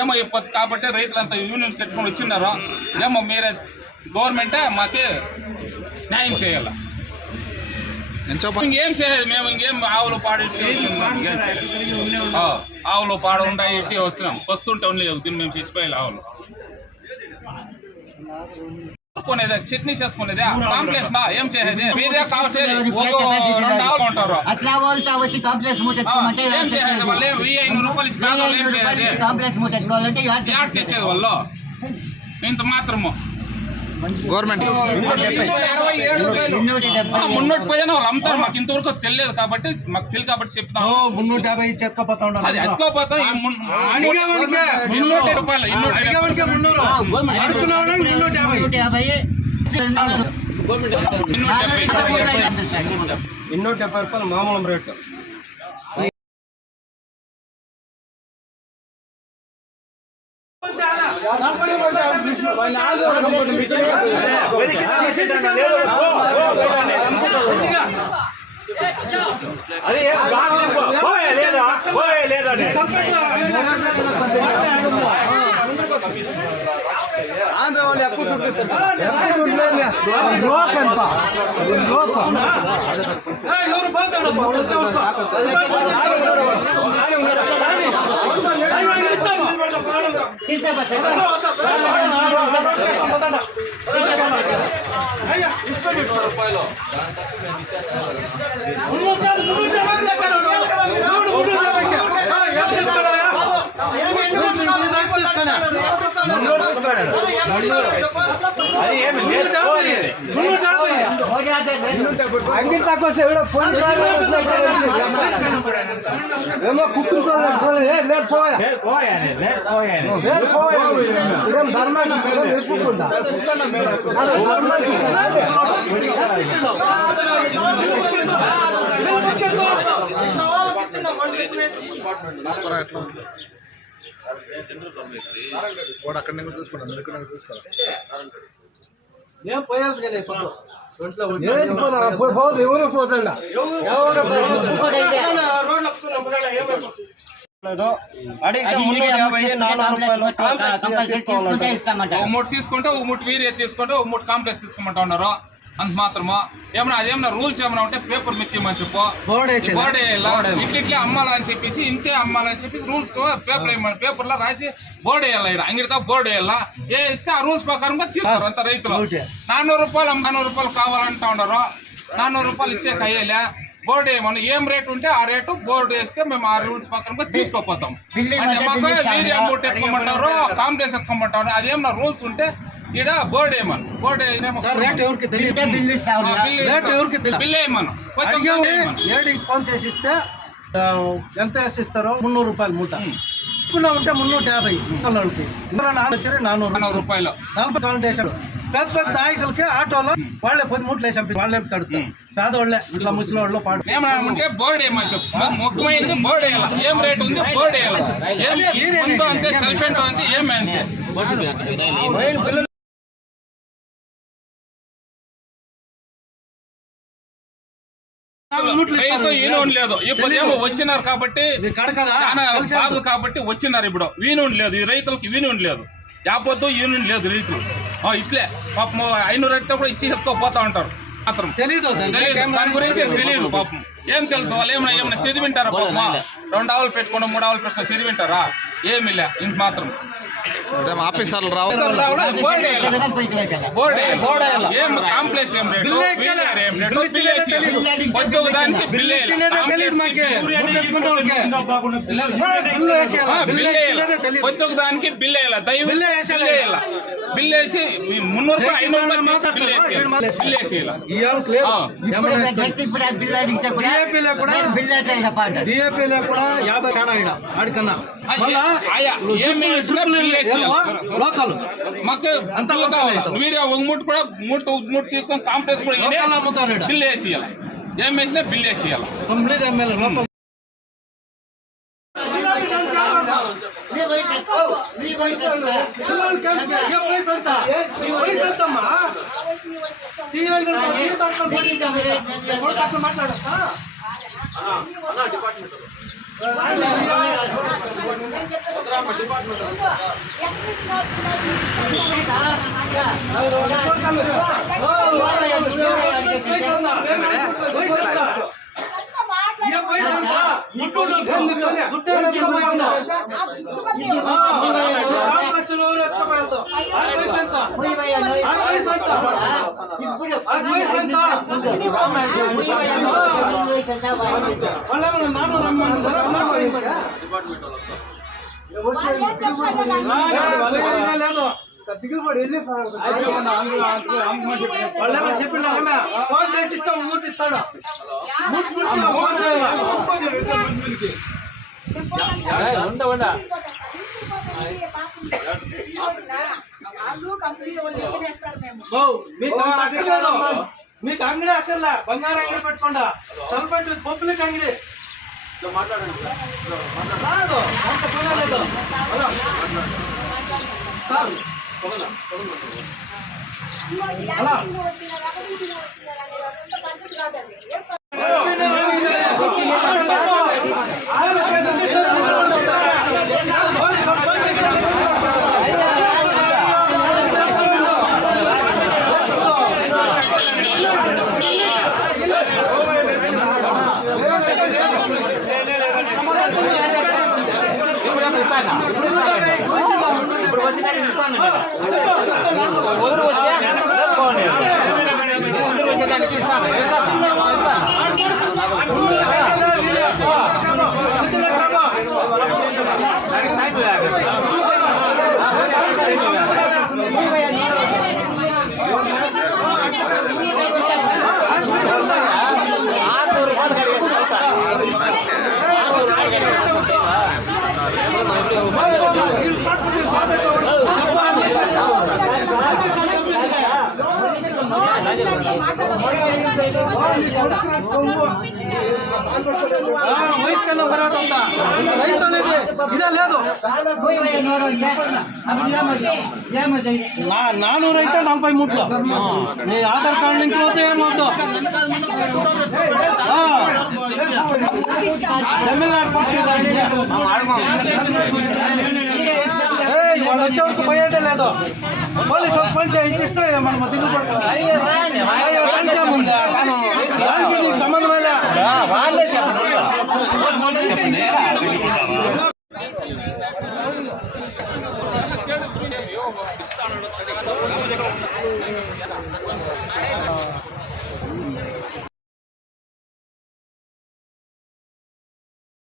ఏమో ఇప్పటి కాబట్టి రైతులంతా యూనియన్ పెట్టుకొని వచ్చినారు. ఏమో మీరే గవర్నమెంటే మాకు న్యాయం చేయాలి. ఇంకేం చేయలేదు మేము, ఇంకేం ఆవులు పాడేసి ఆవులు పాడ ఉండి వస్తున్నాం. వస్తుంటే దీన్ని మేము చచ్చిపోయాలి. ఆవులు కొనేది చట్నీ చేసుకునేది కాంప్లెక్స్ బా ఏం చేసేది మీరే కాబట్టి ఉంటారు. ఏం చేసేది వాళ్ళు 500 రూపాయలు ఇచ్చి తెచ్చేది వాళ్ళు ఇంత మాత్రము. గవర్నమెంట్ 370 పోయినా వాళ్ళు అమ్ముతారు. మాకు ఇంతవరకు తెలియదు కాబట్టి మాకు తెలియదు కాబట్టి చెప్తాం. 350 ఇచ్చి ఎత్తుకోపోతాం. అది ఎత్తుకోపోతాం. 250 రూపాయలు 270 రూపాయలు మామూలు రేటు. అది ఆంధ్ర వాళ్ళు ఎక్కువ అంగడి తక్కువ ఏమో అక్కడ చూసుకోండి చూసుకోవాలి. ఏం పోయాలి ఎవరు పోతుండ మూడు తీసుకుంటే ఒక మూడు వీరే తీసుకుంటే ఒక మూడు కాంప్లెక్స్ తీసుకోమంటా ఉన్నారు. అంత మాత్రమా ఏమన్నా అదేమన్నా రూల్స్ ఏమైనా ఉంటే పేపర్ మిత్తిమని చెప్పు. బోర్డు ఇట్లా అమ్మాలని చెప్పేసి ఇంతే అమ్మాలని చెప్పేసి రూల్స్ పేపర్ లో రాసి బోర్డు వేయాలి. అంగడితో బోర్డు వేయాలా ఇస్తే ఆ రూల్స్ ప్రకారంగా తీసుకోరు అంత రైతులు. 400 రూపాయలు 400 రూపాయలు కావాలంటా ఉన్నారు. 400 రూపాయలు ఇచ్చే కయ్యేలే బోర్డు వేయమని ఏం రేటు ఉంటే ఆ రేటు బోర్డు వేస్తే మేము ఆ రూల్స్ ప్రకారంగా తీసుకోపోతాం. మాకు వీరి అమౌంట్ ఎత్తుకోమంటారు, కాంప్లెక్స్ ఎత్తుకోమంటారు. అదేమన్నా రూల్స్ ఉంటే ఇక్కడ బోర్డు వేయమని బోర్డు బిల్ వేయమను ఫోన్ చేసి ఇస్తే ఎంత వేసిస్తారో 300 రూపాయలు మూట ఉంటే 350 400 రూపాయలు 40 కావాలంటే వేసాడు. పెద్ద పెద్ద నాయకులకి ఆటోలో వాళ్ళే 10 మూటలు వేసి వాళ్ళే కడుతారు. పేదవాళ్ళే ఇట్లా ముసలి వాళ్ళు పాడు ఏమంటే బోర్డు వేయమని చెప్పు. ముఖ్యమైనది బోర్డు వేయాలి. ఏం రేటు ఉంది బోర్డు వేయాలి. అంతే సెల్ఫెంట్ అంతే ఏమంటే ఈనోన్ లేదు. ఇప్పుడు ఏమో వచ్చినారు కాబట్టి బాధలు కాబట్టి వచ్చినారు. ఇప్పుడు వీనూన్ లేదు ఈ రైతులకి, వీనూన్ లేదు. యాపొద్దు యూనియన్ లేదు రైతులు. ఇట్లే పాపం 500 రేట్తో కూడా ఇచ్చి ఎత్తుకోపోతా ఉంటారు. మాత్రం తెలియదు దాని గురించి తెలియదు. పాపం ఏం తెలుసు వాళ్ళు ఏమన్నా చదివింటారా? పాపం 2 ఆవులు పెట్టుకోవడం 3 ఆవులు పెట్టుకుని చదివింటారా? ఏమి లే ఇంత మాత్రం ఆఫీసర్లు కాంప్లెక్స్ ఏం రేటు దానికి దానికి బిల్ వేయాలి. దైవం బిల్ వేసి 300 500 బిల్ వేసి మాకు వీరే ఒక మూట కూడా మూట తీసుకొని కాంప్లెక్స్ కూడా బిల్ వేసి ఏం వేసినా బిల్ వేసి మాట్లాడతా ನಾನು లేదు వాళ్ళేమో చెప్పిన ఫోన్ చేసి ఇస్తాం ముట్టిస్తాడు మీకు అంగడి అక్కర్లా బంగారు అంగడి పెట్టుకోండా సరిపట్టి పప్పులకి అంగడి రాదు అంత పర్వాలేదు సార్ అలా ఇప్పుడు వచ్చి ఇస్తాను ఊరు వస్తే ఊరు వచ్చేదానికి ఇస్తాను వయసు కన్నా తర్వాత ఉందా రైతు అనేది ఇదే లేదు 400 అయితే 43 నీ ఆధార్ కార్డు లింక్ పోతే ఏమవుతావు తమిళనాడు వాళ్ళు వచ్చే వరకు పోయేదే లేదు పోలీసు ఫోన్ చేయిస్తే మనం దిగులు పడుతుందా దానికి నీకు సంబంధమే లే